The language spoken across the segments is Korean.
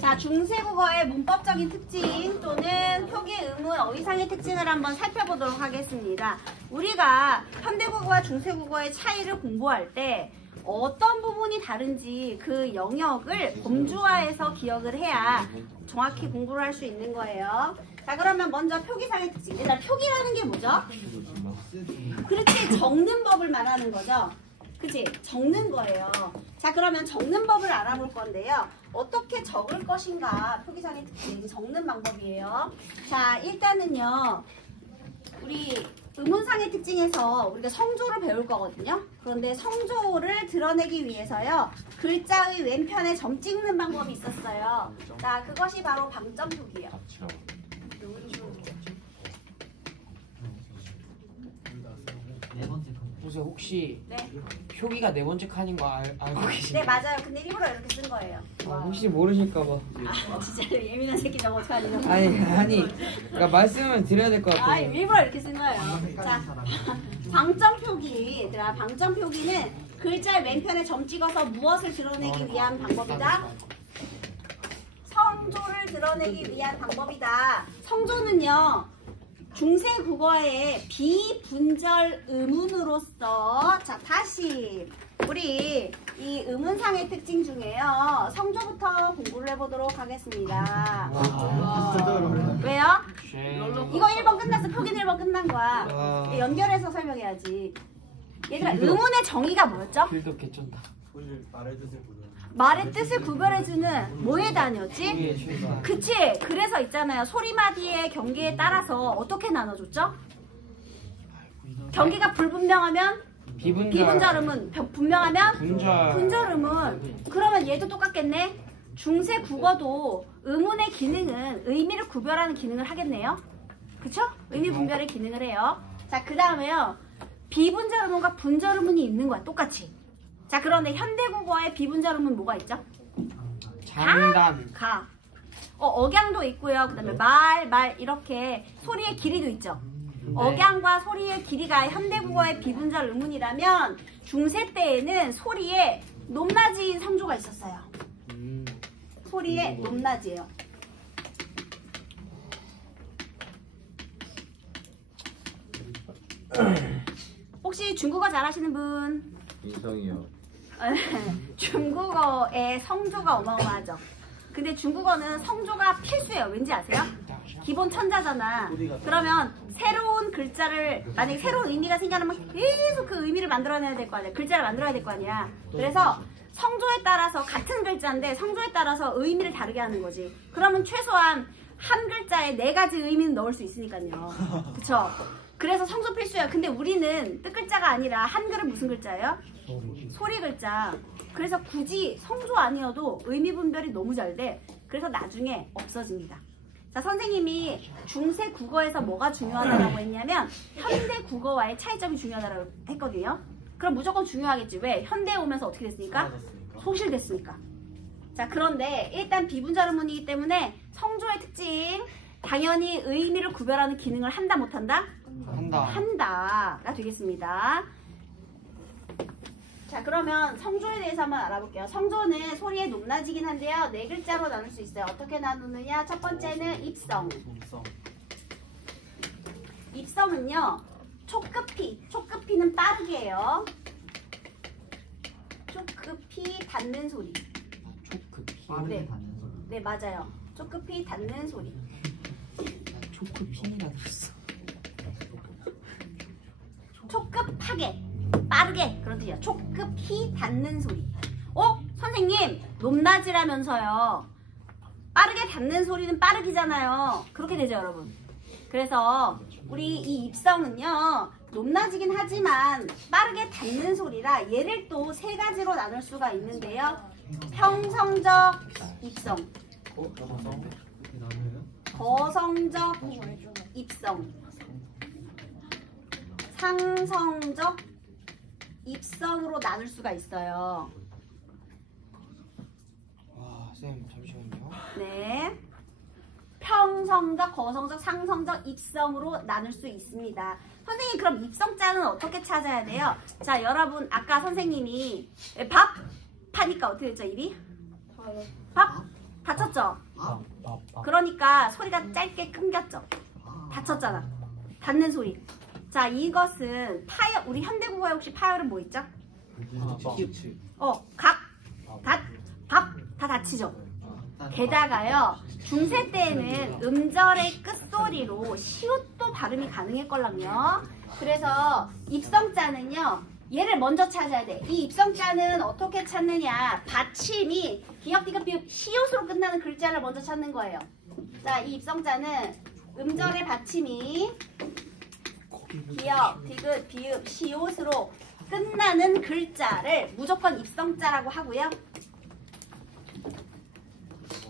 자, 중세국어의 문법적인 특징 또는 표기 의문 어휘상의 특징을 한번 살펴보도록 하겠습니다. 우리가 현대국어와 중세국어의 차이를 공부할 때 어떤 부분이 다른지 그 영역을 범주화해서 기억을 해야 정확히 공부를 할 수 있는 거예요. 자, 그러면 먼저 표기상의 특징. 일단 표기라는 게 뭐죠? 그렇지, 적는 법을 말하는 거죠. 그치? 적는 거예요. 자, 그러면 적는 법을 알아볼 건데요. 어떻게 적을 것인가 표기상의 특징, 적는 방법이에요. 자, 일단은요. 우리 의문상의 특징에서 우리가 성조를 배울 거거든요. 그런데 성조를 드러내기 위해서요. 글자의 왼편에 점 찍는 방법이 있었어요. 자, 그것이 바로 방점 표기예요. 선생님 혹시 네. 표기가 네 번째 칸인 거 알고 계시나요? 네, 맞아요. 근데 일부러 이렇게 쓴 거예요. 혹시 모르실까봐. 아, 진짜 예민한 새끼 저거 어떡하지? 아니 그러니까 말씀을 드려야 될 것 같아요. 아, 일부러 이렇게 쓴 거예요. 자, 방점 표기. 얘들아, 방점 표기는 글자의 왼편에 점 찍어서 무엇을 드러내기 위한 방법이다? 성조를 드러내기 위한 방법이다. 성조는요, 중세 국어의 비분절 의문으로서, 자, 다시 우리 이 의문상의 특징 중에요, 성조부터 공부를 해보도록 하겠습니다. 왜요? 이거 1번 끝났어. 표기는 1번 끝난 거야. 연결해서 설명해야지. 얘들아, 의문의 정의가 뭐였죠? 길도 개쩐다. 말의 뜻을 구별해주는 뭐의 단위였지? 그치? 그래서 있잖아요. 소리마디의 경계에 따라서 어떻게 나눠줬죠? 경계가 불분명하면 비분절 의문, 분명하면 분절 의문. 그러면 얘도 똑같겠네? 중세 국어도 의문의 기능은 의미를 구별하는 기능을 하겠네요. 그쵸? 의미 분별의 기능을 해요. 자, 그 다음에요. 비분절 의문과 분절 의문이 있는 거야. 똑같이. 자, 그런데 현대국어의 비분절 의문 뭐가 있죠? 장단. 가. 억양도 있고요. 그 다음에 말 이렇게 소리의 길이도 있죠. 억양과 소리의 길이가 현대국어의 비분절 의문이라면 중세 때에는 소리에 높낮이인 성조가 있었어요. 소리의 높낮이에요. 혹시 중국어 잘하시는 분? 인성이요. 중국어의 성조가 어마어마하죠. 근데 중국어는 성조가 필수예요. 왠지 아세요? 기본 천자잖아. 그러면 새로운 글자를, 만약에 새로운 의미가 생겨나면 계속 그 의미를 만들어내야 될 거 아니야. 글자를 만들어야 될 거 아니야. 그래서 성조에 따라서 같은 글자인데 성조에 따라서 의미를 다르게 하는 거지. 그러면 최소한 한 글자에 4가지 의미는 넣을 수 있으니까요. 그쵸? 그래서 성조 필수예요. 근데 우리는 뜻글자가 아니라 한글은 무슨 글자예요? 소리 글자. 그래서 굳이 성조 아니어도 의미 분별이 너무 잘 돼. 그래서 나중에 없어집니다. 자, 선생님이 중세 국어에서 뭐가 중요하다고 했냐면 현대 국어와의 차이점이 중요하다고 했거든요. 그럼 무조건 중요하겠지. 왜? 현대에 오면서 어떻게 됐으니까? 소실됐으니까. 자, 그런데 일단 비분절 의문이기 때문에 성조의 특징, 당연히 의미를 구별하는 기능을 한다 못한다? 한다가 되겠습니다. 자, 그러면 성조에 대해서 한번 알아볼게요. 성조는 소리의 높낮이긴 한데요. 4글자로 나눌 수 있어요. 어떻게 나누느냐? 첫 번째는 입성. 입성은요, 촉급히는 빠르게예요. 촉급히 닿는 소리. 빠르게 닿는 소리. 네, 맞아요. 촉급히 닿는 소리. 초크핀이라 들었어. 촉급하게, 빠르게, 그런 뜻이야. 촉급히 닿는 소리. 선생님, 높낮이라면서요. 빠르게 닿는 소리는 빠르기잖아요. 그렇게 되죠, 여러분. 그래서 우리 이 입성은요, 높낮이긴 하지만 빠르게 닿는 소리라 얘를 또 3가지로 나눌 수가 있는데요. 평성적 입성, 거성적 입성, 상성적 입성으로 나눌 수가 있어요. 와, 쌤 잠시만요. 네. 평성적, 거성적, 상성적 입성으로 나눌 수 있습니다. 선생님, 그럼 입성자는 어떻게 찾아야 돼요? 자, 여러분, 아까 선생님이 밥? 파니까 어떻게 됐죠, 입이? 밥? 다쳤죠? 그러니까 소리가 짧게 끊겼죠? 다쳤잖아. 닿는 소리. 자, 이것은 파열, 우리 현대국어에 혹시 파열은 뭐 있죠? 각, 닷, 밥, 다 다치죠? 게다가요, 중세 때에는 음절의 끝소리로 시옷도 발음이 가능했걸랑요. 그래서 입성자는요, 얘를 먼저 찾아야 돼. 이 입성자는 어떻게 찾느냐? 받침이 기역, 디귿, 비읍, 시옷으로 끝나는 글자를 먼저 찾는 거예요. 자, 이 입성자는 음절의 받침이 기역, 디귿, 비읍, 시옷으로 끝나는 글자를 무조건 입성자라고 하고요.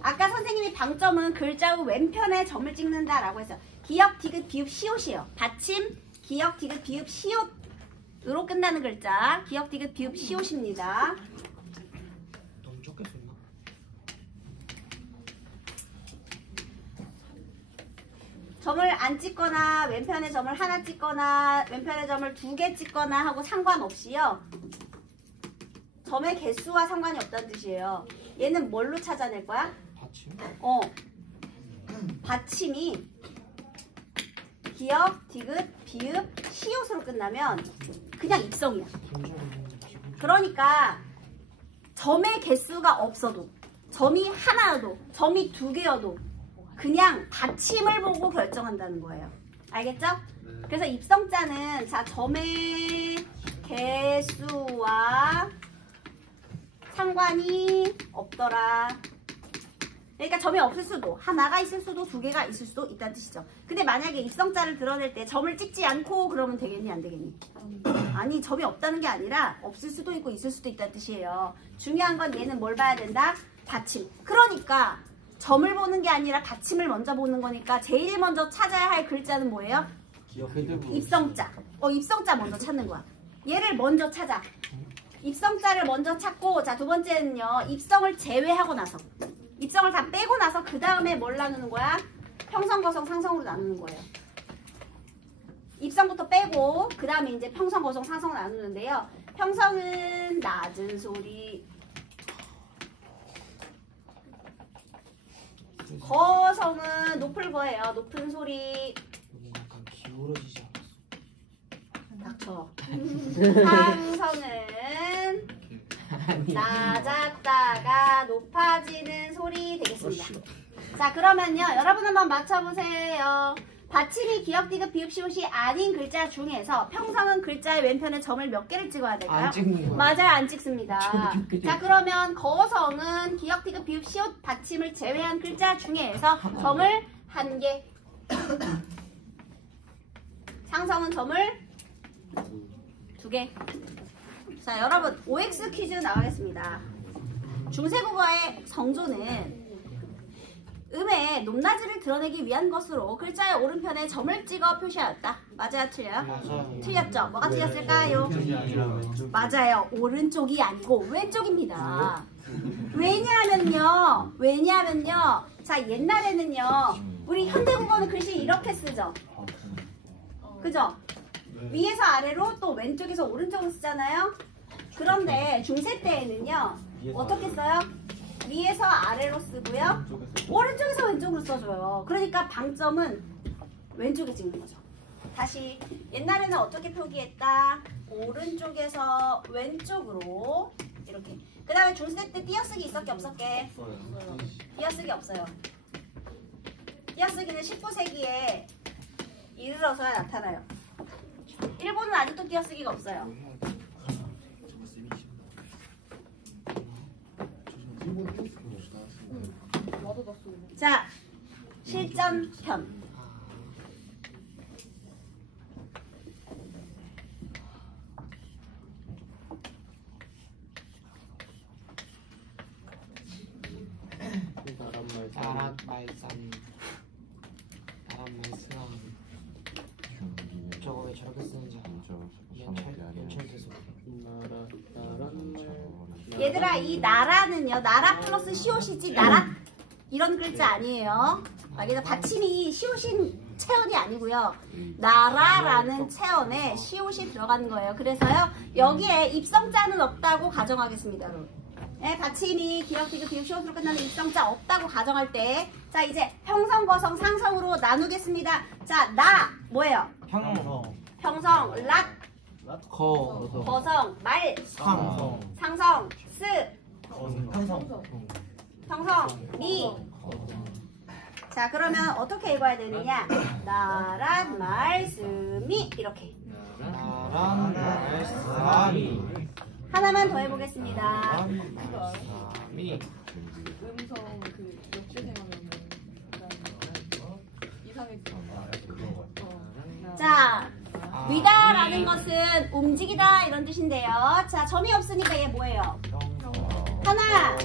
아까 선생님이 방점은 글자 후 왼편에 점을 찍는다라고 했어요. 기역, 디귿, 비읍, 시옷이에요. 받침, 기역, 디귿, 비읍, 시옷으로 끝나는 글자. 기역, 디귿, 비읍, 시옷입니다. 너무 적게 썼나? 점을 안 찍거나 왼편에 점을 하나 찍거나 왼편에 점을 2개 찍거나 하고 상관없이요. 점의 개수와 상관이 없다는 뜻이에요. 얘는 뭘로 찾아낼 거야? 받침? 받침이 기역, 디귿, 비읍, 시옷으로 끝나면 그냥 입성이야. 그러니까 점의 개수가 없어도, 점이 하나여도, 점이 2개여도 그냥 받침을 보고 결정한다는 거예요. 알겠죠? 그래서 입성자는 자, 점의 개수와 상관이 없더라. 그러니까 점이 없을 수도, 하나가 있을 수도, 2개가 있을 수도 있다는 뜻이죠. 근데 만약에 입성자를 드러낼 때 점을 찍지 않고 그러면 되겠니, 안 되겠니? 아니, 점이 없다는 게 아니라 없을 수도 있고 있을 수도 있다는 뜻이에요. 중요한 건 얘는 뭘 봐야 된다? 받침. 그러니까 점을 보는 게 아니라 받침을 먼저 보는 거니까 제일 먼저 찾아야 할 글자는 뭐예요? 입성자. 입성자 먼저 찾는 거야. 얘를 먼저 찾아. 입성자를 먼저 찾고, 자, 두 번째는요, 입성을 제외하고 나서, 입성을 다 빼고 나서 그 다음에 뭘 나누는 거야? 평성, 거성, 상성으로 나누는 거예요. 입성부터 빼고 그 다음에 이제 평성, 거성, 상성을 나누는데요. 평성은 낮은 소리, 거성은 높을 거예요. 높은 소리. 약간 기울어지지 않았어. 닥쳐. 상성은 낮았다가 높아지는 소리 되겠습니다. 자, 그러면요, 여러분 한번 맞춰보세요. 받침이 기역, 디귿, 비읍, 시옷이 아닌 글자 중에서 평성은 글자의 왼편에 점을 몇 개를 찍어야 될까요? 안 찍는 거야. 맞아요, 안 찍습니다. 자, 그러면 거성은 기역, 디귿, 비읍, 시옷 받침을 제외한 글자 중에서 점을 1개, 상성은 점을 2개. 자, 여러분 OX 퀴즈 나가겠습니다. 중세국어의 성조는 음의 높낮이를 드러내기 위한 것으로 글자의 오른편에 점을 찍어 표시하였다. 맞아요, 틀려요? 맞아요. 틀렸죠? 뭐가 틀렸을까요? 맞아요. 오른쪽이 아니고 왼쪽입니다. 왜냐하면요. 자, 옛날에는요, 우리 현대국어는 글씨 이렇게 쓰죠? 그죠? 위에서 아래로 또 왼쪽에서 오른쪽으로 쓰잖아요? 그런데 중세 때에는요, 어떻게 써요? 위에서 아래로 쓰고요, 오른쪽에서 왼쪽으로 써줘요. 그러니까 방점은 왼쪽에 찍는 거죠. 다시, 옛날에는 어떻게 표기했다? 오른쪽에서 왼쪽으로 이렇게. 그 다음에 중세 때 띄어쓰기 있었게 없었게? 띄어쓰기 없어요. 띄어쓰기는 19세기에 이르러서야 나타나요. 일본은 아직도 띄어쓰기가 없어요. 자, 실전편. 나란 말씀. 저거 왜 저렇게 쓰는지 연철돼서. 얘들아, 이 나라는요, 나라 플러스 시옷이지 나라 이런 글자 아니에요. 그래서 받침이 시옷인 체언이 아니고요, 나라라는 체언에 시옷이 들어간 거예요. 그래서요, 여기에 입성자는 없다고 가정하겠습니다, 여러분. 네, 받침이 기역, 디귿, 비읍, 시옷으로 끝나는 입성자 없다고 가정할 때, 자 이제 평성, 거성, 상성으로 나누겠습니다. 자, 나 뭐예요? 평성, 락, 거성, 말, 상성, 스, 평성, 미. 자, 그러면 어떻게 읽어야 되느냐? 나란 말씀이 이렇게. 나란 말씀이. 하나만 더 해보겠습니다. 음성 그 역주행하면은 이상해지죠. 자, 위다라는 것은 움직이다 이런 뜻인데요. 자, 점이 없으니까 얘 뭐예요? 하나,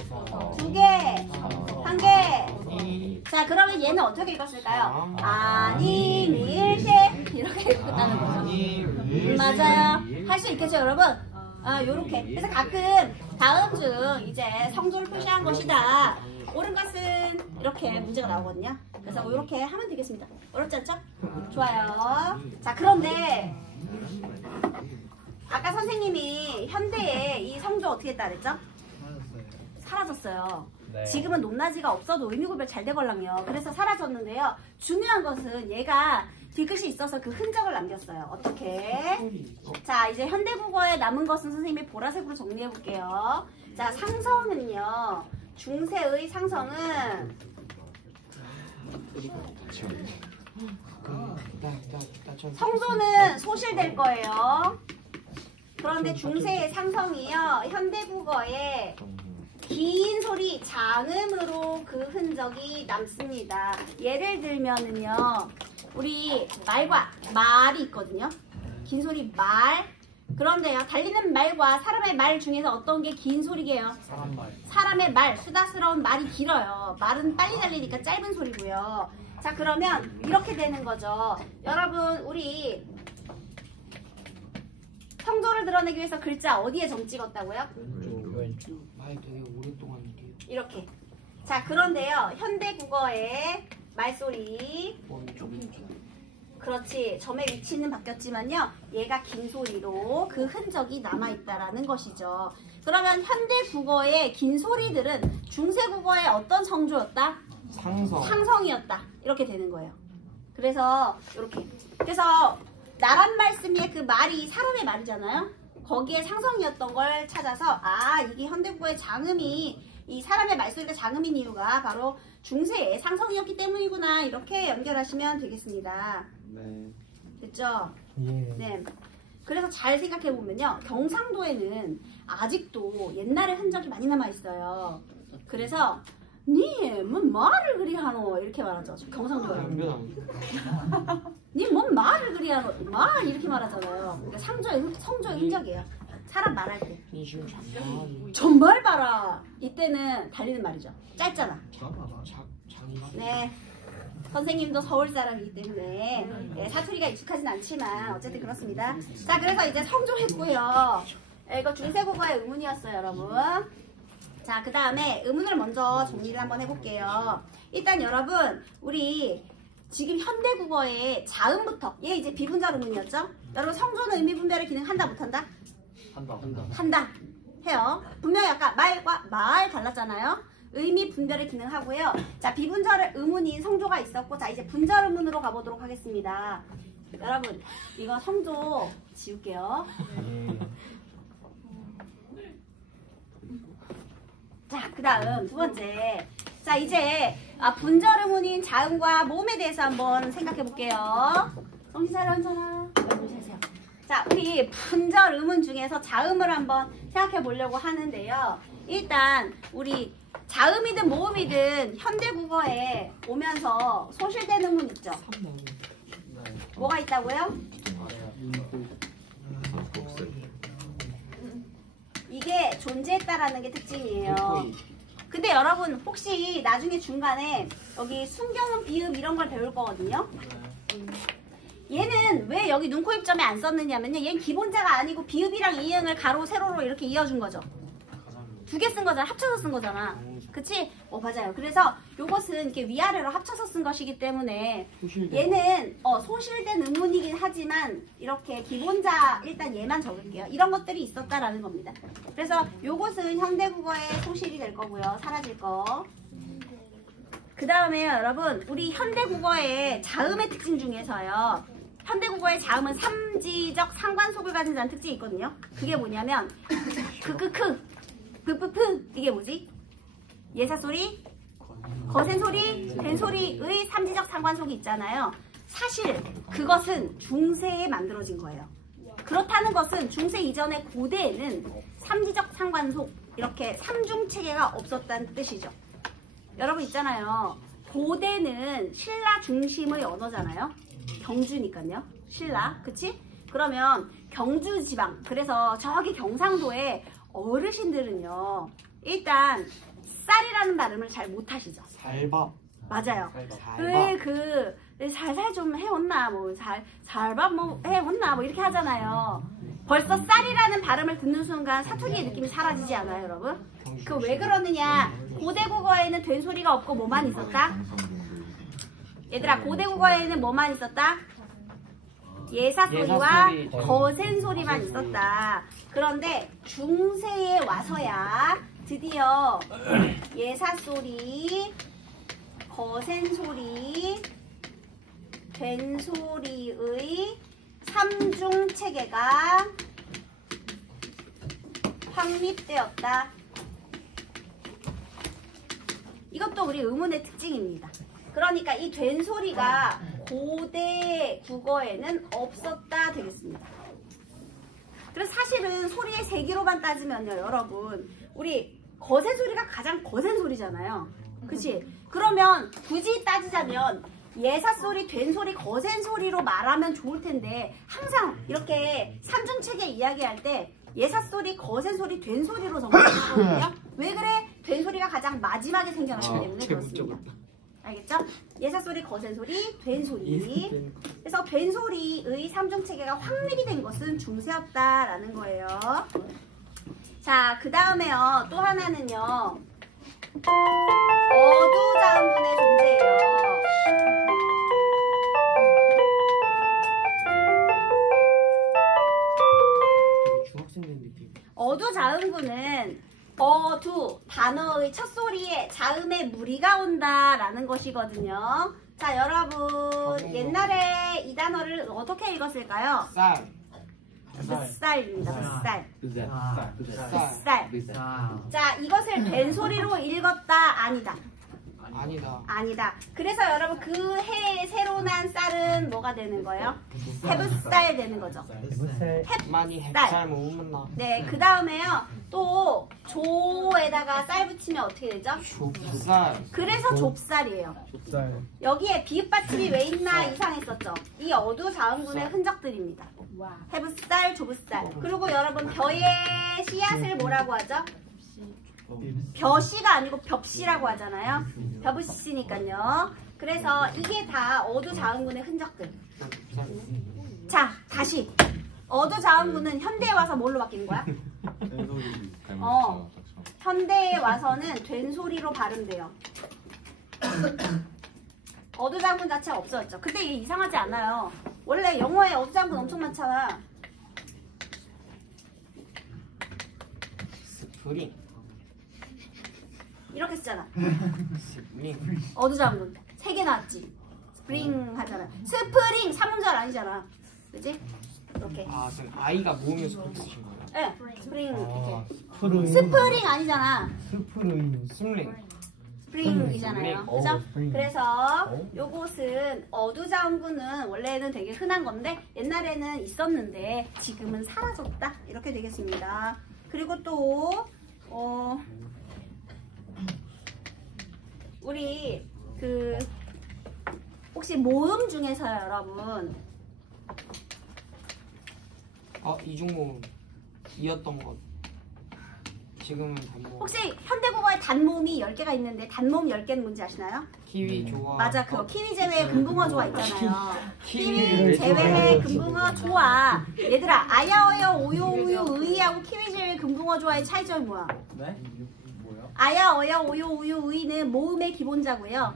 두 개, 한 개. 자, 그러면 얘는 어떻게 읽었을까요? 아니, 밀세 이렇게 끝나는 거죠. 맞아요. 할 수 있겠죠, 여러분? 요렇게. 그래서 가끔 다음 중 이제 성조를 표시한 것이다. 옳은 것은 이렇게 문제가 나오거든요. 그래서 이렇게 하면 되겠습니다. 어렵지 않죠? 좋아요. 자, 그런데 아까 선생님이 현대에 이 성조 어떻게 했다 그랬죠? 사라졌어요. 네. 지금은 높낮이가 없어도 의미 구별 잘 되걸랑요. 그래서 사라졌는데요. 중요한 것은 얘가 뒤끝이 있어서 그 흔적을 남겼어요. 어떻게? 자, 이제 현대국어에 남은 것은 선생님이 보라색으로 정리해 볼게요. 자, 상성은요. 중세의 상성은 성조는 소실될 거예요. 그런데 중세의 상성이요. 현대국어에 긴 소리 장음으로 그 흔적이 남습니다. 예를 들면은요. 우리 말과 말이 있거든요. 긴 소리 말. 그런데요. 달리는 말과 사람의 말 중에서 어떤 게 긴 소리게요? 사람의 말. 수다스러운 말이 길어요. 말은 빨리 달리니까 짧은 소리고요. 자, 그러면 이렇게 되는 거죠. 여러분, 우리 성조를 드러내기 위해서 글자 어디에 점 찍었다고요? 말 되게 오랫동안 이렇게. 자, 그런데요. 현대 국어의 말소리. 그렇지. 점의 위치는 바뀌었지만요. 얘가 긴 소리로 그 흔적이 남아있다라는 것이죠. 그러면 현대 국어의 긴 소리들은 중세 국어의 어떤 성조였다? 상성이었다. 이렇게 되는 거예요. 그래서 이렇게. 그래서 나란 말씀의 그 말이 사람의 말이잖아요. 거기에 상성이었던 걸 찾아서 이게 현대 국어의 장음이 이 사람의 말소리가 장음인 이유가 바로 중세의 상성이었기 때문이구나. 이렇게 연결하시면 되겠습니다. 네. 됐죠? 예. 네. 그래서 잘 생각해 보면요. 경상도에는 아직도 옛날의 흔적이 많이 남아 있어요. 그래서 니 뭐 말을 그리 하노 이렇게 말하죠. 경상도에. 니 뭔 말을 그리 하노 말 이렇게 말하잖아요. 그러니까 성조의 흔적이에요. 사람 말할 때. 정말 봐라. 이때는 달리는 말이죠. 짧잖아. 네. 선생님도 서울 사람이기 때문에 사투리가 익숙하진 않지만 어쨌든 그렇습니다. 자, 그래서 이제 성조했고요. 이거 중세국어의 의문이었어요, 여러분. 자, 그 다음에 의문을 먼저 정리를 한번 해볼게요. 일단 여러분, 우리 지금 현대국어의 자음부터 얘 이제 비분절 의문이었죠? 여러분, 성조는 의미 분별의 기능 한다 못한다? 한다. 해요. 분명히 아까 말과 말 달랐잖아요. 의미 분별의 기능 하고요. 자, 비분절 의문인 성조가 있었고, 자, 이제 분절 의문으로 가보도록 하겠습니다. 여러분, 이거 성조 지울게요. 자, 그 다음 두 번째. 자, 이제 분절 의문인 자음과 모음에 대해서 한번 생각해 볼게요. 정신 차려, 현선아. 여러분 세세요. 자, 우리 분절 의문 중에서 자음을 한번 생각해 보려고 하는데요. 일단 우리 자음이든 모음이든 현대국어에 오면서 소실된 의문 있죠? 뭐가 있다고요? 이게 존재했다라는 게 특징이에요. 근데 여러분 혹시 나중에 중간에 여기 순경음, 비읍 이런 걸 배울 거거든요. 얘는 왜 여기 눈, 코, 입 점에 안 썼느냐면요. 얘는 기본자가 아니고 비읍이랑 이응을 가로, 세로로 이렇게 이어준 거죠. 두 개 쓴 거잖아. 합쳐서 쓴 거잖아. 그치? 맞아요. 그래서 요것은 이렇게 위아래로 합쳐서 쓴 것이기 때문에 얘는 소실된 의문이긴 하지만 이렇게 기본자 일단 얘만 적을게요. 이런 것들이 있었다라는 겁니다. 그래서 요것은 현대국어의 소실이 될 거고요. 사라질 거. 그 다음에요, 여러분. 우리 현대국어의 자음의 특징 중에서요. 현대국어의 자음은 삼지적 상관속을 가진 특징이 있거든요. 그게 뭐냐면 크크크, 프프프 이게 뭐지? 예사소리, 거센소리, 된소리의 삼지적 상관속이 있잖아요. 사실 그것은 중세에 만들어진 거예요. 그렇다는 것은 중세 이전의 고대에는 삼지적 상관속 이렇게 삼중체계가 없었다는 뜻이죠. 여러분 있잖아요. 고대는 신라 중심의 언어잖아요. 경주니까요. 신라, 그치? 그러면 경주 지방, 그래서 저기 경상도에 어르신들은요. 일단 쌀이라는 발음을 잘 못하시죠. 살밥. 맞아요. 살밥. 살살 좀 해왔나 뭐 살밥 뭐 해왔나 뭐 이렇게 하잖아요. 벌써 쌀이라는 발음을 듣는 순간 사투리의 느낌이 사라지지 않아요, 여러분? 그 왜 그러느냐? 고대 국어에는 된 소리가 없고 뭐만 있었다? 얘들아, 고대 국어에는 뭐만 있었다? 예사소리와 거센소리만 있었다. 그런데 중세에 와서야 드디어 예사소리, 거센소리, 된소리의 삼중체계가 확립되었다. 이것도 우리 의문의 특징입니다. 그러니까 이 된소리가 고대 국어에는 없었다 되겠습니다. 그래서 사실은 소리의 세기로만 따지면요, 여러분, 우리 거센 소리가 가장 거센 소리잖아요. 그치? 그러면 굳이 따지자면 예사소리, 된소리, 거센 소리로 말하면 좋을 텐데 항상 이렇게 삼중체계 이야기할 때 예사소리, 거센 소리, 된소리로 정리하거든요. 왜 그래? 된소리가 가장 마지막에 생겨나기 때문에 그렇습니다. 알겠죠? 예사소리, 거센소리, 된소리. 그래서 된소리의 삼중체계가 확립이 된 것은 중세였다라는 거예요. 자, 그 다음에요. 또 하나는요. 어두자음분의 존재예요. 중학생된 느낌. 어두자음분은 단어의 첫 소리에 자음에 무리가 온다라는 것이거든요. 자, 여러분 옛날에 이 단어를 어떻게 읽었을까요? 쌀. 붓살입니다. 붓살. 쌀. 자, 이것을 된소리로 읽었다, 아니다. 아니다. 그래서 여러분 그 해에 새로 난 쌀은 뭐가 되는 거예요? 해붓살 되는 거죠. 많이 햇살 모으면 나. 네, 그 다음에요. 또 조에다가 쌀 붙이면 어떻게 되죠? 좁쌀. 그래서 좁쌀이에요. 여기에 비읍 받침이 왜 있나 이상했었죠. 이 어두자음분의 흔적들입니다. 해붓살, 조붓살. 그리고 여러분 벼의 씨앗을 뭐라고 하죠? 벼씨가 아니고 벽씨라고 하잖아요. 벼붓씨니까요. 그래서 이게 다 어두자음분의 흔적들. 자, 다시 어두자음분은 현대에 와서 뭘로 바뀐 거야? 현대에 와서는 된소리로 발음돼요. 어두자음분 자체가 없어졌죠. 근데 이게 이상하지 않아요. 원래 영어에 어두자음분 엄청 많잖아. 스프링. 이렇게 쓰잖아. 스프링. 어두자음분 3개 나왔지. 스프링 하잖아. 스프링 3음절 아니잖아. 그치? 이렇게. 아, 지금 아이가 모으면서 그렇게 쓰신 거예요? 네, 스프링. 스프링 아니잖아. 스프링이잖아요. 그죠? 그래서 요것은 어두자음분은 원래는 되게 흔한 건데 옛날에는 있었는데 지금은 사라졌다. 이렇게 되겠습니다. 그리고 또 우리 혹시 모음 중에서요, 여러분. 이중모음 이었던 것. 지금은 단모음. 혹시 현대국어에 단모음이 10개가 있는데 단모음 10개는 뭔지 아시나요? 키위, 조화. 맞아, 그거 키위 제외 금붕어 조화 있잖아요. 키위 제외 금붕어 조화. 얘들아, 아야어여 오요 우유 의하고 키위 제외 금붕어 조화의 차이점이 뭐야? 네? 아야, 어야, 오요, 우유, 의는 모음의 기본자고요.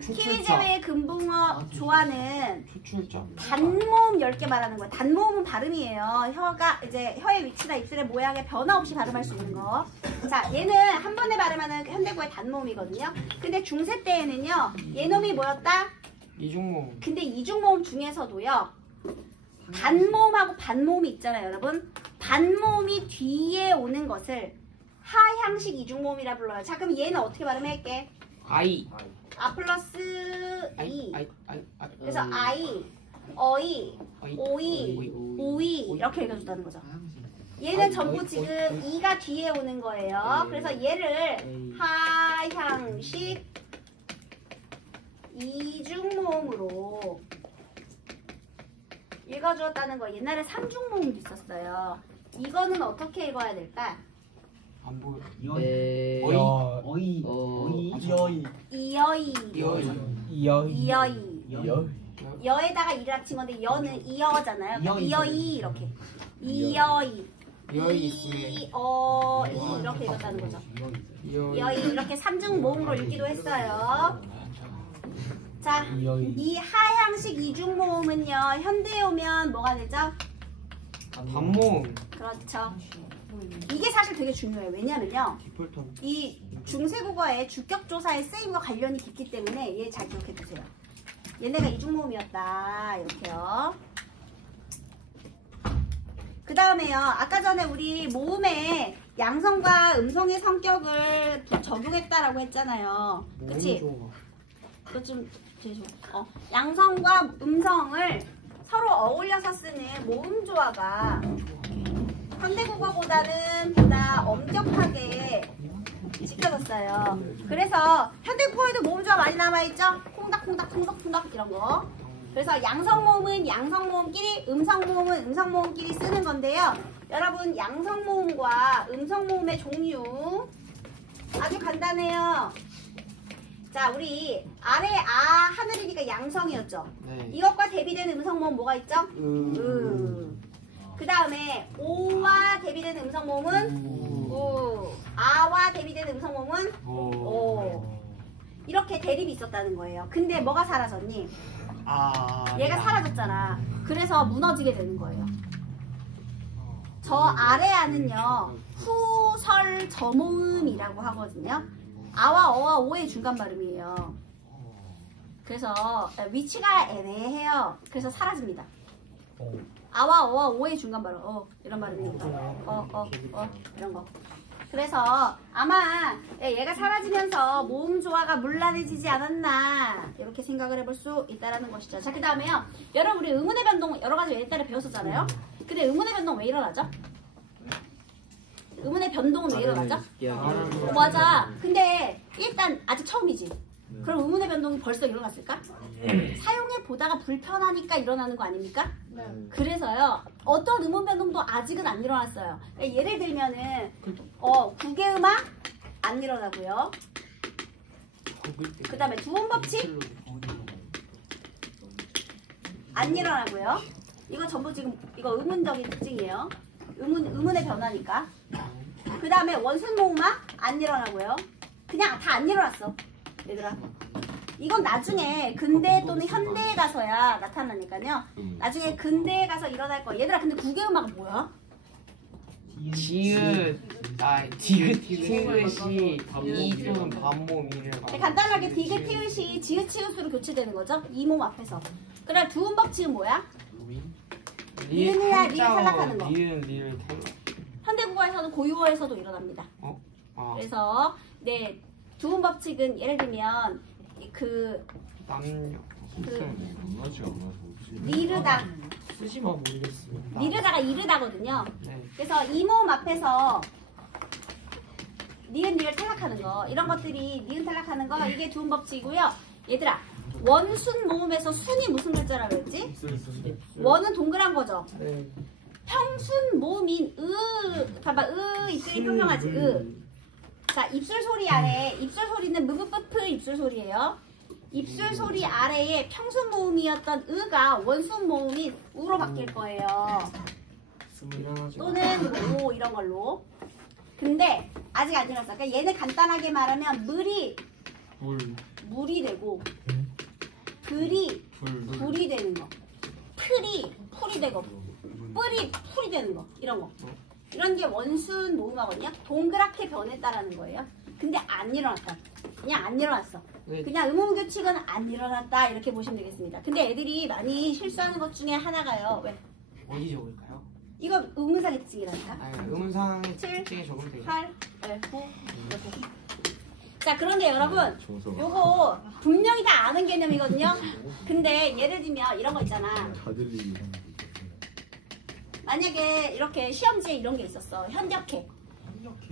키위 제외의 금붕어 조화는 초출자. 단모음 10개 말하는 거예요. 단모음은 발음이에요. 혀가 이제 혀의 위치나 입술의 모양에 변화 없이 발음할 수 있는 거. 자, 얘는 한 번에 발음하는 현대국어의 단모음이거든요. 근데 중세 때에는요, 얘놈이 뭐였다? 이중모음. 근데 이중모음 중에서도요, 단모음하고 반모음이 있잖아요, 여러분. 반모음이 뒤에 오는 것을 하향식 이중모음이라 불러요. 자, 그럼 얘는 어떻게 발음할게? 아이. 아 플러스 이. 아이. 그래서 아이, 어이, 오이, 오이. 오이 이렇게 읽어준다는 거죠. 얘는 전부 지금 이가 뒤에 오는 거예요. 그래서 얘를 하향식 이중모음으로 읽어주었다는 거. 옛날에 삼중모음도 있었어요. 이거는 어떻게 읽어야 될까? 안 보여. 어이 이어이, 이어이. 여 여에다가 이를 합친 건데 여는 이어잖아요. 이어이 이렇게. 이어이. 이어이 있으면 이어이 이렇게 읽었다는 거죠. 이어이 이렇게 삼중 모음으로 읽기도 했어요. 자, 이 하향식 이중 모음은요, 현대에 오면 뭐가 되죠? 반모음. 그렇죠. 이게 사실 되게 중요해요. 왜냐면요, 디폴턴. 이 중세국어의 주격조사의 쓰임과 관련이 깊기 때문에 얘 잘 기억해 두세요. 얘네가 이중모음이었다. 이렇게요. 그 다음에요, 아까 전에 우리 모음에 양성과 음성의 성격을 적용했다라고 했잖아요. 그치? 그거 좀 양성과 음성을 서로 어울려서 쓰는 모음 조화가 현대국어보다는 보다 엄격하게 지켜졌어요. 그래서 현대국어에도 모음 조화 많이 남아있죠? 콩닥콩닥 콩닥콩닥 이런 거. 그래서 양성모음은 양성모음끼리, 음성모음은 음성모음끼리 쓰는 건데요. 여러분, 양성모음과 음성모음의 종류 아주 간단해요. 자, 우리 아래 아 하늘이니까 양성이었죠. 네. 이것과 대비되는 음성모음 뭐가 있죠? 그 다음에 오와 대비되는 음성모음은 우. 아와 대비되는 음성모음은 오. 이렇게 대립이 있었다는 거예요. 근데 뭐가 사라졌니? 얘가 사라졌잖아. 그래서 무너지게 되는 거예요. 저 아래 아는요, 후설 저모음이라고 하거든요. 아와 어와 오의 중간 발음이에요. 그래서 위치가 애매해요. 그래서 사라집니다. 아와 어와 오의 중간 발음. 이런 발음입니다. 이런 거. 그래서 아마 얘가 사라지면서 모음 조화가 문란해지지 않았나 이렇게 생각을 해볼 수 있다는 것이죠. 자, 그 다음에요, 여러분 우리 의문의 변동 여러 가지 옛날에 배웠었잖아요. 근데 의문의 변동 왜 일어나죠? 의문의 변동은 왜 일어나죠? 맞아. 근데 일단 아직 처음이지. 그럼 의문의 변동이 벌써 일어났을까? 사용해 보다가 불편하니까 일어나는 거 아닙니까? 그래서요, 어떤 의문 변동도 아직은 안 일어났어요. 예를 들면은 구개음악 안 일어나고요. 그 다음에 두음 법칙 안 일어나고요. 이거 전부 지금 이거 의문적인 특징이에요. 의문의 변화니까. 그 다음에 원순 모음악 안 일어나고요. 그냥 다 안 일어났어, 얘들아. 이건 나중에 근대 또는 현대에 가서야 나타나니까요. 나중에 근대에 가서 일어날 거야. 얘들아, 근데 구개음악은 뭐야? 디귿, 티귿이 이 또는 반모음 이를 간단하게 디귿, 티읕이 지읒, 치읒으로 교체되는 거죠. 이 모음 앞에서. 그럼 두음 법칙은 뭐야? 리을이나 리을 탈락하는 거. 리을 탈락. 현대국어에서도 고유어에서도 일어납니다. 그래서 네, 두음 법칙은 예를 들면 남녀 리르다 쓰시마 모르겠어요. 리르다가 이르다거든요. 네. 그래서 이 모음 앞에서 니은 리을 탈락하는 거, 이런 것들이 니은 탈락하는 거, 이게 두음 법칙이고요. 얘들아, 원순 모음에서 순이 무슨 글자라고 했지? 원은 동그란 거죠. 네. 평순 모음인 봐봐, 입술이 평평하지. 자, 입술 소리 아래, 입술 소리는 무브뿌프 입술 소리예요. 입술 소리 아래에 평순 모음이었던 가 원순 모음인 우로 바뀔 거예요. 또는 오 이런 걸로. 근데 아직 안 일어났어. 그러니까 얘는 간단하게 말하면 물이 되고 글이 불이 되는 거, 풀이 되고 풀이 되는 거, 이런 거. 이런 게 원순 모음하거든요. 동그랗게 변했다라는 거예요. 근데 안 일어났다. 그냥 안 일어났어. 그냥 음음규칙은 안 일어났다 이렇게 보시면 되겠습니다. 근데 애들이 많이 실수하는 것 중에 하나가요. 왜? 어디 적을까요? 이거 음문상의 특징이라니까. 음운상 특징에 적으면 되겠다. 8, 9 이렇게. 자, 그런데 여러분 요거 분명히 다 아는 개념이거든요. 근데 예를 들면 이런 거 있잖아. 만약에 이렇게 시험지에 이런 게 있었어. 현격해.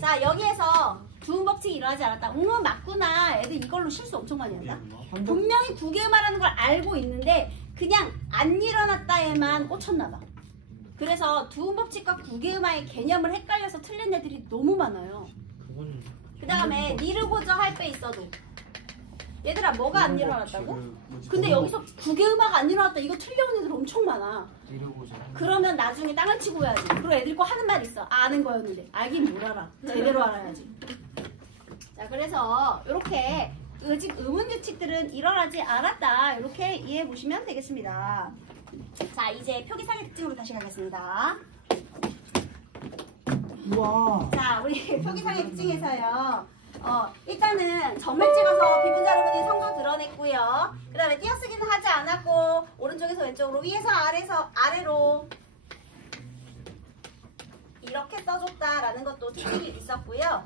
자, 여기에서 두음 법칙이 일어나지 않았다. 맞구나. 애들 이걸로 실수 엄청 많이 한다. 분명히 두 개 말하는 걸 알고 있는데 그냥 안 일어났다에만 꽂혔나 봐. 그래서 두음 법칙과 구개음화의 개념을 헷갈려서 틀린 애들이 너무 많아요. 그 다음에 니르고저 할 때 있어도 얘들아 뭐가 안 일어났다고? 근데 여기서 구개음화가 안 일어났다 이거 틀려온 애들 엄청 많아. 그러면 나중에 땅을 치고 해야지. 그리고 애들이 꼭 하는 말이 있어. 아는 거였는데 알긴 뭘 알아. 제대로 알아야지. 자, 그래서 이렇게 음운규칙들은 일어나지 않았다 이렇게 이해해 보시면 되겠습니다. 자, 이제 표기상의 특징으로 다시 가겠습니다. 우와. 자, 우리 표기상의 특징에서요. 일단은 점을 찍어서 비분자로분이 성조 드러냈고요. 그 다음에 띄어쓰기는 하지 않았고 오른쪽에서 왼쪽으로 위에서 아래로 이렇게 써줬다라는 것도 특징이 있었고요.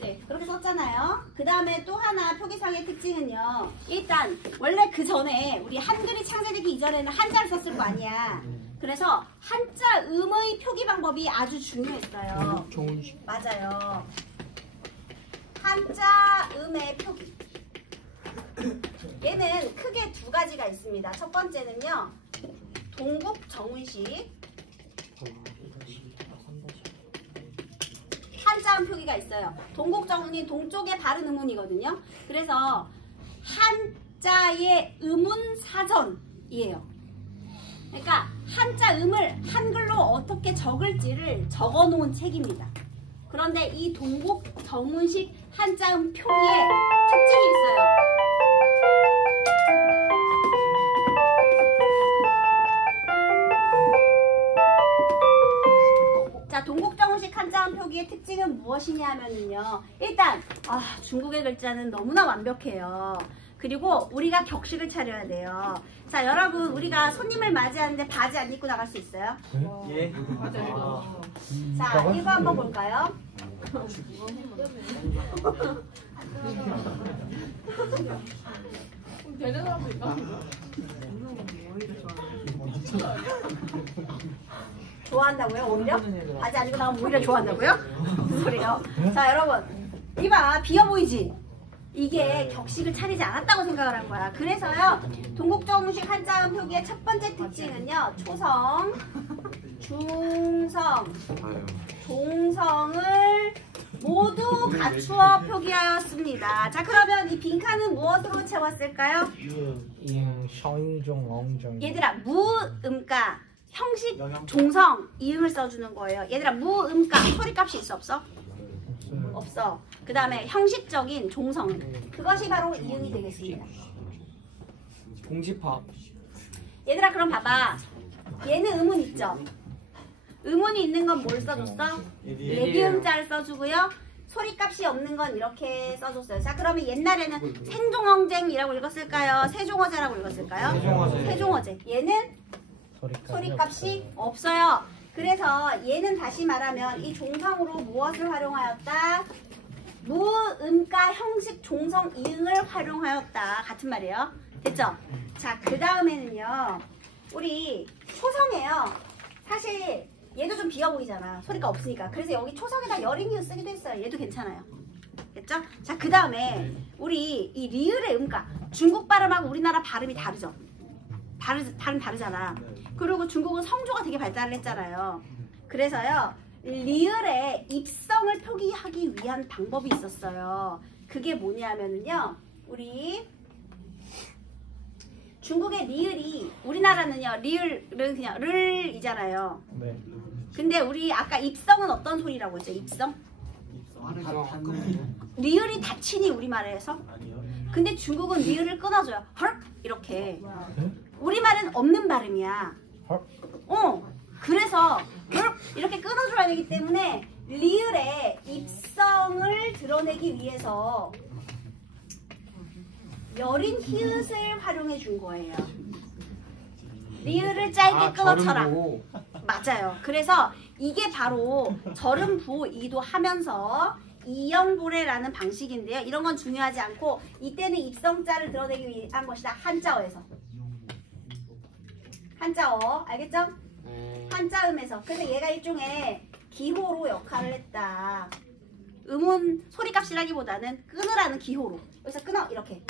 네, 그렇게 썼잖아요. 그 다음에 또 하나 표기상의 특징은요. 일단 원래 그 전에 우리 한글이 창제되기 이전에는 한자를 썼을 거 아니야. 그래서 한자 음의 표기 방법이 아주 중요했어요. 맞아요. 한자 음의 표기. 얘는 크게 두 가지가 있습니다. 첫 번째는요. 동국 정운식. 한자음 표기가 있어요. 동국정운이 동쪽의 바른 음운이거든요. 그래서 한자의 음운 사전이에요. 그러니까 한자 음을 한글로 어떻게 적을지를 적어 놓은 책입니다. 그런데 이 동국정운식 한자음 표기에 특징이 있어요. 자, 동국정운식 한자음 표기의 특징은 무엇이냐면요. 일단 중국의 글자는 너무나 완벽해요. 그리고 우리가 격식을 차려야 돼요. 자, 여러분 우리가 손님을 맞이하는데 바지 안 입고 나갈 수 있어요? 예. 맞아요. 자, 이거 한번 볼까요? 되는 사람도 있다. 좋아한다고요? 오히려? 바지 안 입고 나가면 오히려 좋아한다고요? 무슨 소리예요? 자, 여러분 이봐, 비어 보이지? 이게 격식을 차리지 않았다고 생각을 한 거야. 그래서요, 동국정운식 한자음 표기의 첫 번째 특징은요, 초성, 중성, 종성을 모두 갖추어 표기하였습니다. 자, 그러면 이 빈칸은 무엇으로 채웠을까요? 얘들아, 무음가, 형식, 종성, 이응을 써주는 거예요. 얘들아, 무음가, 소리값이 있어 없어? 없어. 그 다음에 형식적인 종성은 그것이 바로 이응이 되겠습니다. 공집합. 얘들아, 그럼 봐봐. 얘는 음운 있죠? 음운이 있는 건 뭘 써줬어? 예비음자를 써주고요. 소리값이 없는 건 이렇게 써줬어요. 자, 그러면 옛날에는 생종엉쟁이라고 읽었을까요? 세종어제라고 읽었을까요? 세종어제. 얘는 소리값이 없어요. 그래서 얘는 다시 말하면 이 종성으로 무엇을 활용하였다? 무음가 형식 종성 이응을 활용하였다. 같은 말이에요. 됐죠? 자, 그 다음에는요. 우리 초성이에요. 사실 얘도 좀 비어 보이잖아. 소리가 없으니까. 그래서 여기 초성에다 열인이응 쓰기도 했어요. 얘도 괜찮아요. 됐죠? 자, 그 다음에 우리 이 리을의 음가. 중국 발음하고 우리나라 발음이 다르죠? 발음 다르잖아. 그리고 중국은 성조가 되게 발달을 했잖아요. 그래서요, 리을의 입성을 표기하기 위한 방법이 있었어요. 그게 뭐냐면요, 우리 중국의 리을이, 우리나라는요, 리을은 그냥 를이잖아요. 네. 근데 우리 아까 입성은 어떤 소리라고 했죠? 입성? 리을이 닫히니 우리말에서? 근데 중국은 리을을 끊어줘요. 헐 이렇게. 우리말은 없는 발음이야. 그래서 헐 이렇게 끊어줘야 되기 때문에 리을의 입성을 드러내기 위해서 여린 히읗을 활용해 준 거예요. 리을을 짧게 끊어쳐라. 맞아요. 그래서 이게 바로 절음 부이도 하면서 이영보래라는 방식인데요. 이런 건 중요하지 않고 이때는 입성자를 드러내기 위한 것이다. 한자어에서. 한자어 알겠죠? 한자음에서. 그래서 얘가 일종의 기호로 역할을 했다. 음운 소리값이라기보다는 끊으라는 기호로. 여기서 끊어 이렇게.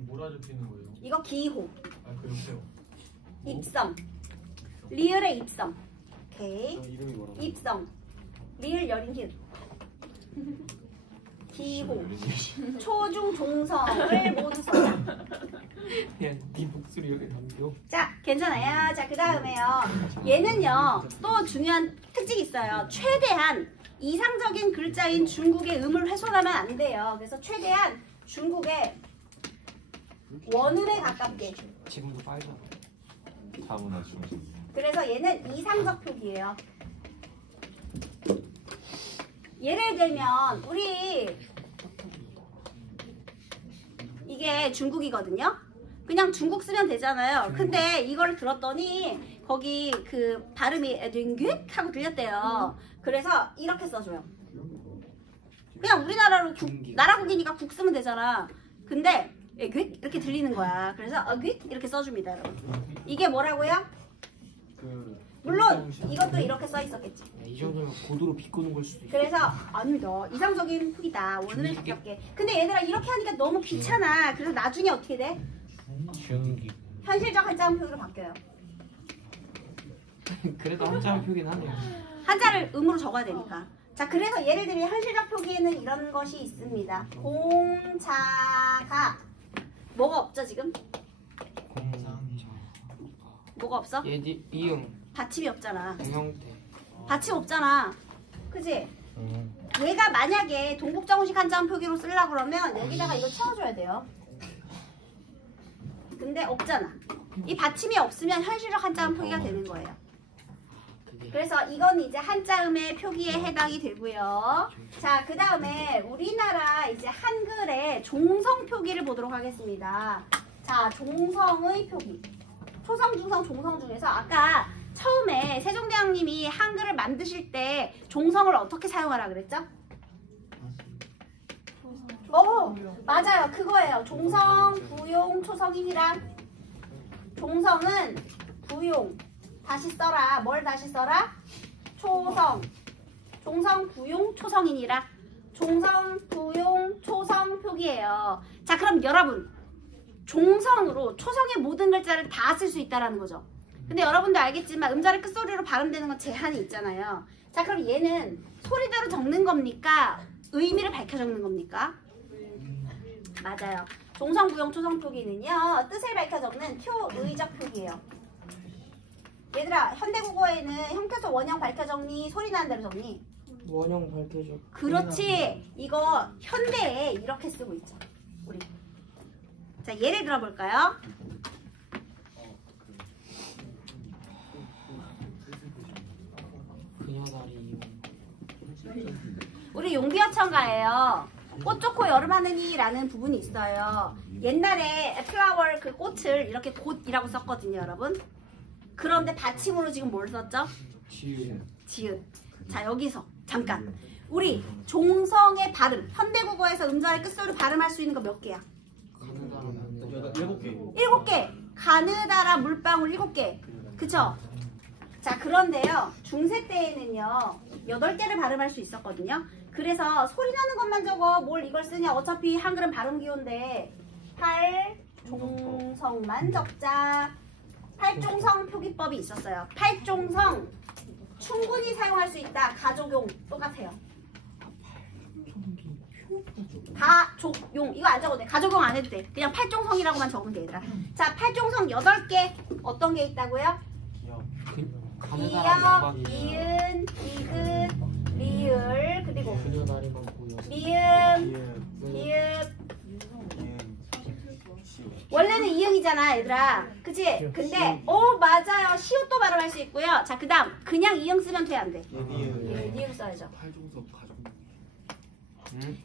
뭐라 적히는 거예요? 이거 기호. 그 옆에요. 입성. 리을의 입성. 오케이. 이름이 뭐라고? 입성. 리을 여린 히읗. 기호. 초중 종성을 모두 썼다. 네 목소리 이렇게 담겨. 자, 괜찮아요. 자, 그 다음에요. 얘는요, 또 중요한 특징이 있어요. 최대한 이상적인 글자인 중국의 음을 훼손하면 안 돼요. 그래서 최대한 중국의 원음에 가깝게. 지금도 빨리. 다문화 중심. 그래서 얘는 이상적 표기예요. 예를 들면 우리 이게 중국이거든요. 그냥 중국 쓰면 되잖아요. 근데 이걸 들었더니 거기 그 발음이 에딩귀 하고 들렸대요. 그래서 이렇게 써줘요. 그냥 우리나라로 나라국이니까 국 쓰면 되잖아. 근데 에귀 이렇게 들리는 거야. 그래서 어귀 이렇게 써줍니다, 여러분. 이게 뭐라고요? 물론 이것도 이렇게 써 있었겠지. 이 정도면 고도로 비꼬는 걸 수도 있어. 그래서 아닙니다. 이상적인 표기다. 원음에 가깝게. 근데 얘들아 이렇게 하니까 너무 귀찮아. 그래서 나중에 어떻게 돼? 중기. 현실적 한자음 표기로 바뀌어요. 그래도 한자음 표기는 하네요. 한자를 음으로 적어야 되니까. 자, 그래서 예를 들면 현실적 표기에는 이런 것이 있습니다. 공자가 뭐가 없죠 지금? 뭐가 없어? 이응. 받침이 없잖아. 형태. 받침 없잖아. 그지? 얘가 만약에 동국정식 한자음 표기로 쓰려고 그러면 여기다가 이거 채워줘야 돼요. 근데 없잖아. 이 받침이 없으면 현실적 한자음 표기가 되는 거예요. 그래서 이건 이제 한자음의 표기에 해당이 되고요. 자, 그 다음에 우리나라 이제 한글의 종성 표기를 보도록 하겠습니다. 자, 종성의 표기. 초성, 중성, 종성 중에서 아까 처음에 세종대왕님이 한글을 만드실 때 종성을 어떻게 사용하라 그랬죠? 맞아요. 그거예요. 종성, 부용, 초성이니라. 종성은 부용. 다시 써라. 뭘 다시 써라? 초성. 종성, 부용, 초성이니라. 종성, 부용, 초성 표기예요. 자, 그럼 여러분 종성으로 초성의 모든 글자를 다 쓸 수 있다는 거죠. 근데 여러분도 알겠지만 음자리 끝소리로 발음되는 건 제한이 있잖아요. 자, 그럼 얘는 소리대로 적는 겁니까? 의미를 밝혀 적는 겁니까? 맞아요. 종성, 부용, 초성 표기는요. 뜻을 밝혀 적는 표의적 표기예요. 얘들아, 현대국어에는 형태소 원형 밝혀 적니? 소리 나는 대로 적니? 원형 밝혀줘. 그렇지. 이거 현대에 이렇게 쓰고 있죠. 우리. 자, 예를 들어볼까요? 그녀다리. 우리 용비어천가예요. 꽃 좋고 여름 하느니라는 부분이 있어요. 옛날에 플라워 그 꽃을 이렇게 꽃이라고 썼거든요, 여러분. 그런데 받침으로 지금 뭘 썼죠? 지읒. 자, 여기서 잠깐. 우리 종성의 발음, 현대국어에서 음절의 끝소리 발음할 수 있는 거 몇 개야? 7개. 7개. 가느다라 물방울 7개. 그쵸? 자, 그런데요. 중세 때에는요. 8개를 발음할 수 있었거든요. 그래서 소리 나는 것만 적어. 뭘 이걸 쓰냐. 어차피 한글은 발음 기호인데 8종성만 적자. 8종성 표기법이 있었어요. 8종성 충분히 사용할 수 있다. 가족용 똑같아요. 가족용 이거 안 적어도 돼. 가족용 안 해도 돼. 그냥 8종성이라고만 적으면 돼, 얘들아. 자, 8종성 8개 어떤 게 있다고요? 가느다란 이역, 이은, 디귿, 리을, 그리고 그녀다리만 보여. 미음, 비읍. 원래는 이응이잖아, 얘들아. 그치? 근데, 맞아요. 시옷도 발음할 수 있고요. 자, 그 다음. 그냥 이응 쓰면 돼, 안 돼? 예, 니을 써야죠.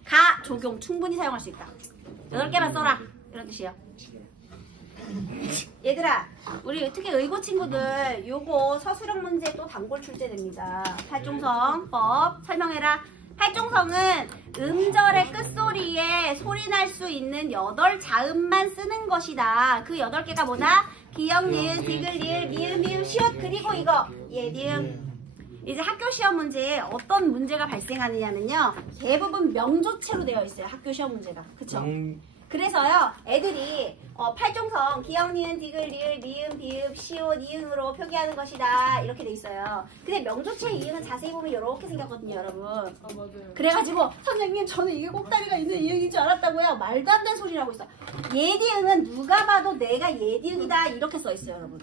가, 조경 충분히 사용할 수 있다. 8개만 써라. 이런 뜻이에요. 얘들아, 우리 특히 의고 친구들 요거 서술형 문제 또 단골 출제됩니다. 팔종성법 설명해라. 팔종성은 음절의 끝소리에 소리 날 수 있는 8자음만 쓰는 것이다. 그 8개가 뭐다? 기역, 니은, 디귿, 리을, 미음, 미음, 시옷, 그리고 이거 예디음. 이제 학교 시험 문제에 어떤 문제가 발생하느냐면요, 대부분 명조체로 되어 있어요. 학교 시험 문제가. 그쵸? 그래서요, 애들이 팔종성, 기역, 니은, 디귿, 리을, 미음, 비읍, 시옷, 이응으로 표기하는 것이다. 이렇게 돼 있어요. 근데 명조체 이응은 자세히 보면 이렇게 생겼거든요, 여러분. 아 맞아요. 그래가지고 선생님 저는 이게 꼭다리가 있는 이응인 줄 알았다고요. 말도 안 되는 소리라고 있어. 예디응은 누가 봐도 내가 예디응이다 이렇게 써 있어요, 여러분.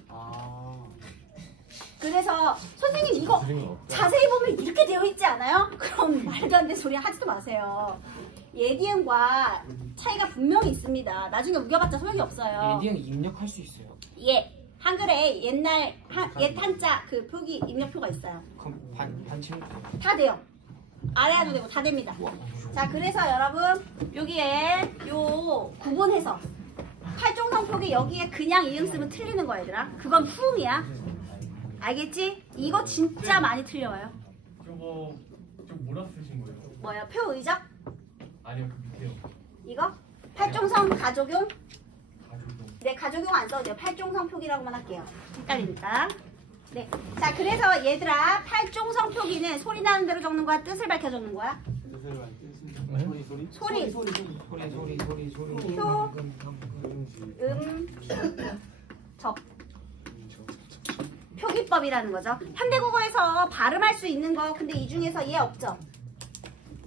그래서 선생님 이거 자세히 보면 이렇게 되어 있지 않아요? 그럼 말도 안 되는 소리 하지도 마세요. 예디응과 차이가 분명히 있습니다. 나중에 우겨봤자 소용이 없어요. 예디응 입력할 수 있어요. 예, 한글에 옛날 옛 한자 그 표기 입력표가 있어요. 그럼 반칙. 다 돼요. 안 해도 되고 다 됩니다. 자, 그래서 여러분 여기에 요 구분해서 팔종성 표기 여기에 그냥 이응 쓰면 틀리는 거야, 얘들아. 그건 후음이야. 알겠지? 이거 진짜 많이 틀려요. 저거 좀 뭐라 쓰신 거예요? 뭐요? 표의적? 아니요, 그 밑에요. 이거? 팔종성 가족용? 가족용. 네, 가족용 안 써도 돼요. 팔종성 표기라고만 할게요. 헷갈리니까. 네. 자, 그래서 얘들아, 팔종성 표기는 소리 나는 대로 적는 거야? 뜻을 밝혀 적는 거야? 소리. 소리. 표, 적. 표기법이라는 거죠. 현대국어에서 발음할 수 있는 거, 근데 이 중에서 얘 없죠?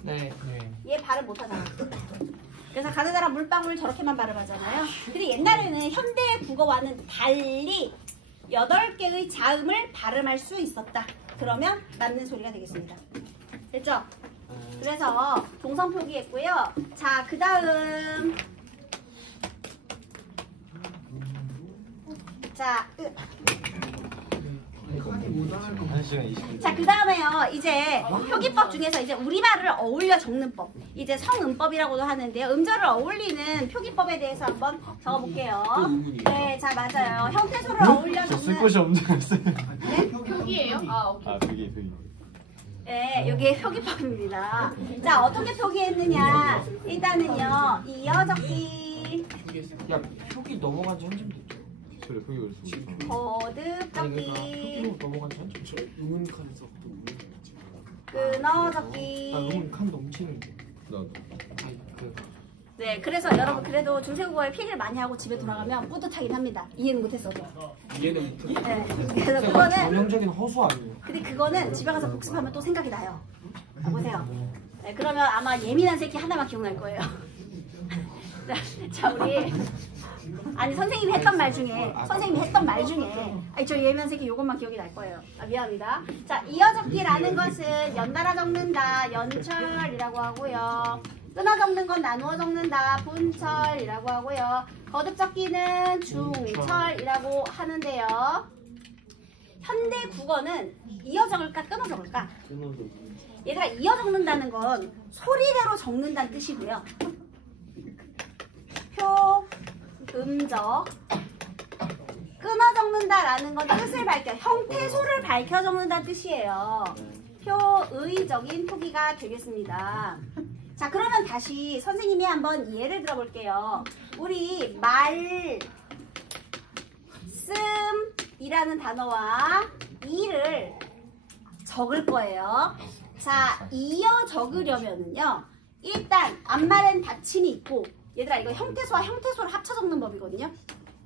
네. 얘 발음 못하잖아. 그래서 가느다라 물방울 저렇게만 발음하잖아요. 근데 옛날에는 현대 국어와는 달리 8개의 자음을 발음할 수 있었다. 그러면 맞는 소리가 되겠습니다. 됐죠? 그래서 동성 표기했고요. 자, 그 다음 자, 1시간 20분. 자, 그 다음에요. 이제 표기법 중에서 이제 우리말을 어울려 적는 법. 이제 성음법이라고도 하는데요. 음절을 어울리는 표기법에 대해서 한번 적어볼게요. 네, 자, 맞아요. 형태소를 어울려 쓸 적는. 곳이 없는 거 있어요. 네? 표기예요? 아 오케이. 아, 표기. 네, 이게 표기법입니다. 자, 어떻게 표기했느냐. 일단은요, 이어적기, 야, 표기 넘어간 지 한참 됐죠. 소리 표기 올 수. 거듭적기, 표기로 넘어간 지 한참 됐죠. 응은칸에서 또 끊어적기. 응은 칸 넘치는데. 나도. 네, 그래서 여러분 그래도 중세국어에 필기를 많이 하고 집에 돌아가면 뿌듯하긴 합니다. 이해는 못했어도. 이해는 못해. 네, 그래서 그거는 전형적인 허수 아니에요. 근데 그거는 집에 가서 복습하면 또 생각이 나요. 보세요. 네, 그러면 아마 예민한 새끼 하나만 기억날 거예요. 자, 우리 아니 선생님이 했던 말 중에 아니 저 예민한 새끼 요것만 기억이 날 거예요. 아, 미안합니다. 자, 이어적기라는 것은 연달아 적는다, 연철이라고 하고요. 끊어 적는 건 나누어 적는다, 분철이라고 하고요. 거듭 적기는 중철이라고 하는데요. 현대 국어는 이어 적을까 끊어 적을까? 얘들아, 이어 적는다는 건 소리대로 적는다는 뜻이고요. 표, 음적. 끊어 적는다라는 건 뜻을 밝혀, 형태소를 밝혀 적는다는 뜻이에요. 표의적인 표기가 되겠습니다. 자, 그러면 다시 선생님이 한번 예를 들어볼게요. 우리 말씀이라는 단어와 이를 적을 거예요. 자, 이어 적으려면은요, 일단 앞말엔 받침이 있고, 얘들아 이거 형태소와 형태소를 합쳐 적는 법이거든요.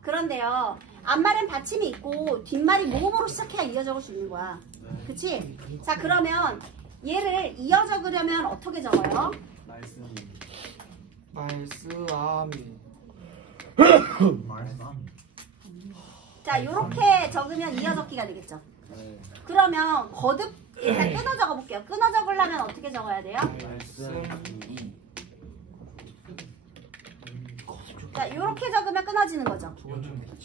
그런데요, 앞말엔 받침이 있고 뒷말이 모음으로 시작해야 이어 적을 수 있는 거야. 그치? 자, 그러면 얘를 이어 적으려면 어떻게 적어요? 말쓰아미. 자, 요렇게 적으면 이어 적기가 되겠죠. 그러면 거듭 일단 끊어 적어볼게요. 끊어 적으려면 어떻게 적어야 돼요? 자, 이렇게 적으면 끊어지는 거죠.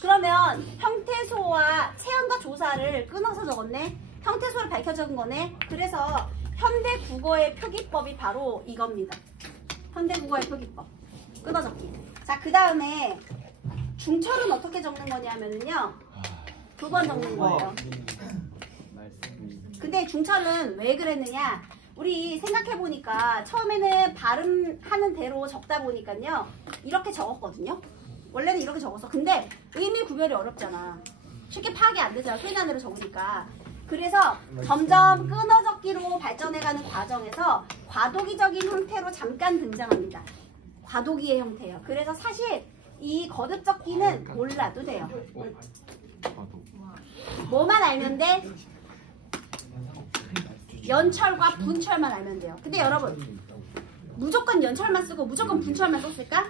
그러면 형태소와 체험과 조사를 끊어서 적었네. 형태소를 밝혀 적은 거네. 그래서 현대 국어의 표기법이 바로 이겁니다. 현대 국어의 표기법. 끊어 적기. 자, 그 다음에 중철은 어떻게 적는 거냐면요. 두 번 적는 거예요. 근데 중철은 왜 그랬느냐? 우리 생각해보니까 처음에는 발음하는 대로 적다 보니까요. 이렇게 적었거든요. 원래는 이렇게 적었어. 근데 의미 구별이 어렵잖아. 쉽게 파악이 안 되잖아. 소리 단어로 적으니까. 그래서 점점 끊어 적기로 발전해가는 과정에서 과도기적인 형태로 잠깐 등장합니다. 과도기의 형태예요. 그래서 사실 이 거듭 적기는 몰라도 돼요. 뭐만 알면 돼? 연철과 분철만 알면 돼요. 근데 여러분 무조건 연철만 쓰고 무조건 분철만 썼을까?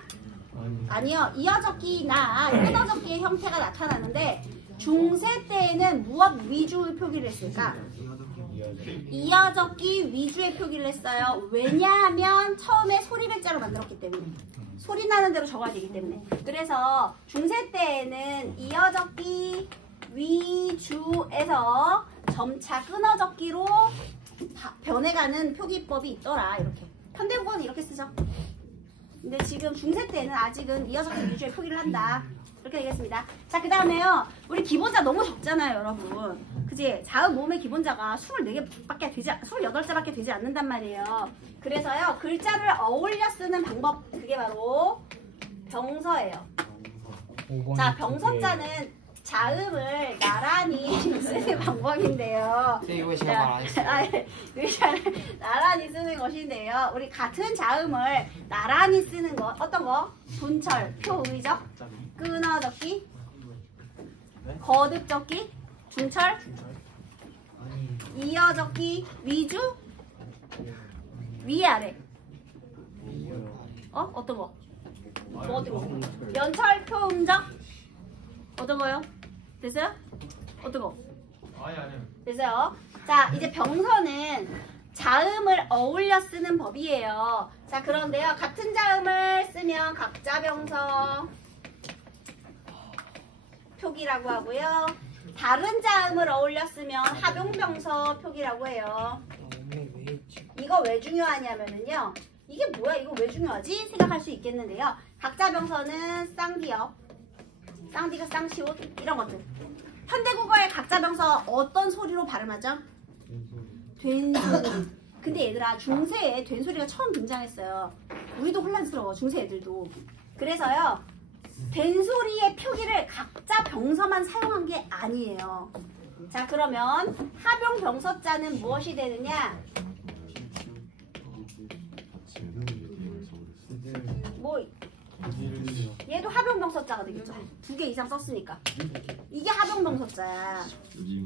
아니요. 이어적기나 끊어적기의 형태가 나타나는데 중세 때에는 무엇 위주의 표기를 했을까? 이어적기 위주의 표기를 했어요. 왜냐하면 처음에 소리백자로 만들었기 때문에. 소리 나는 대로 적어야 되기 때문에. 그래서 중세 때에는 이어적기 위주에서 점차 끊어적기로 변해가는 표기법이 있더라. 이렇게. 현대국어는 이렇게 쓰죠. 근데 지금 중세 때는 아직은 이어적기 위주의 표기를 한다. 이렇게 되겠습니다. 자, 그 다음에요. 우리 기본자 너무 적잖아요, 여러분. 그지? 자음 모음의 기본자가 28자밖에 되지 않는단 말이에요. 그래서요, 글자를 어울려 쓰는 방법, 그게 바로 병서예요. 자, 병서자는 자음을 나란히 쓰는 방법인데요. 이거 제가 말 안 했어요. 나란히 쓰는 것인데요. 우리 같은 자음을 나란히 쓰는 것, 어떤 거? 분철, 표의적, 끊어적기, 거듭적기, 중철, 이어적기, 위에 아래. 어떤 거? 뭐 어떤 거? 연철, 표음적, 어떤 거요? 됐어요? 어떤 거? 아니요. 됐어요? 자, 이제 병서는 자음을 어울려 쓰는 법이에요. 자, 그런데요. 같은 자음을 쓰면 각자 병서 표기라고 하고요. 다른 자음을 어울려 쓰면 합용병서 표기라고 해요. 이거 왜 중요하냐면요. 이게 뭐야? 이거 왜 중요하지? 생각할 수 있겠는데요. 각자 병서는 쌍디어, 쌍디귿, 쌍시옷 이런 것들. 현대국어의 각자 병서 어떤 소리로 발음하죠? 된소리. 근데 얘들아 중세에 된소리가 처음 등장했어요. 우리도 혼란스러워. 중세 애들도. 그래서요. 된소리의 표기를 각자 병서만 사용한 게 아니에요. 자, 그러면 합용병서자는 무엇이 되느냐? 뭐 얘도 합용병서자가 되겠죠. 2개 이상 썼으니까. 이게 합용병서자야.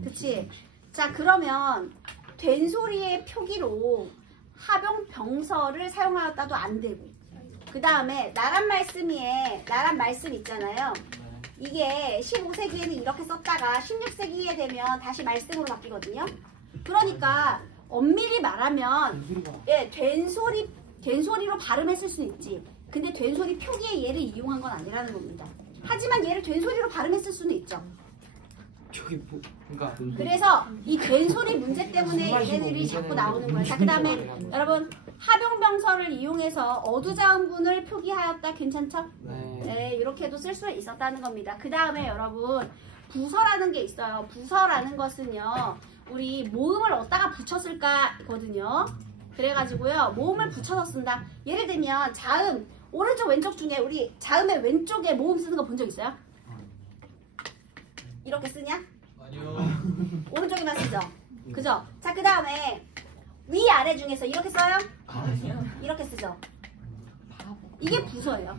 그치? 자, 그러면 된소리의 표기로 합용병서를 사용하였다도 안 되고, 그 다음에 나란 말씀 있잖아요. 이게 15세기에는 이렇게 썼다가 16세기에 되면 다시 말씀으로 바뀌거든요. 그러니까 엄밀히 말하면 된소리로 발음했을 수 있지. 근데 된소리 표기에 얘를 이용한 건 아니라는 겁니다. 하지만 얘를 된소리로 발음했을 수는 있죠. 그래서 이 된소리 문제 때문에 얘네들이 자꾸 나오는 거예요. 자, 그 다음에 여러분 합용병서를 이용해서 어두자음군을 표기하였다. 괜찮죠? 네, 이렇게도 쓸 수 있었다는 겁니다. 그 다음에 여러분 부서라는 게 있어요. 부서라는 것은요, 우리 모음을 어디다가 붙였을까거든요. 그래가지고요, 모음을 붙여서 쓴다. 예를 들면 자음 오른쪽 왼쪽 중에 우리 자음의 왼쪽에 모음 쓰는 거 본 적 있어요? 이렇게 쓰냐? 아니요. 오른쪽에만 쓰죠? 그죠? 자, 그 다음에 위아래 중에서 이렇게 써요? 이렇게 쓰죠? 이게 부서예요.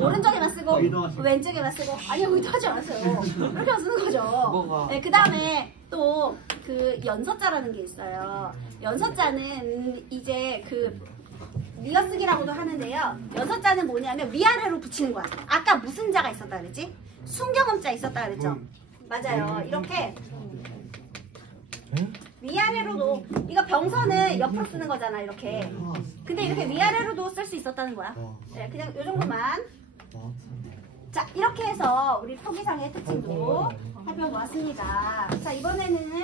오른쪽에만 쓰고 왼쪽에만 쓰고. 아니요, 의도하지 않았어요. 이렇게 쓰는 거죠. 네, 그 다음에 또 그 연서자라는 게 있어요. 연서자는 이제 그 리어쓰기라고도 하는데요. 연서자는 뭐냐면 위아래로 붙이는 거야. 아까 무슨 자가 있었다 그랬지? 순경음자 있었다 그랬죠? 맞아요. 이렇게 위아래로도 이거 병선은 옆으로 쓰는 거잖아 이렇게. 근데 이렇게 위아래로도 쓸 수 있었다는 거야. 네, 그냥 요 정도만. 자 이렇게 해서 우리 토기상의 특징도 살펴보았습니다. 자 이번에는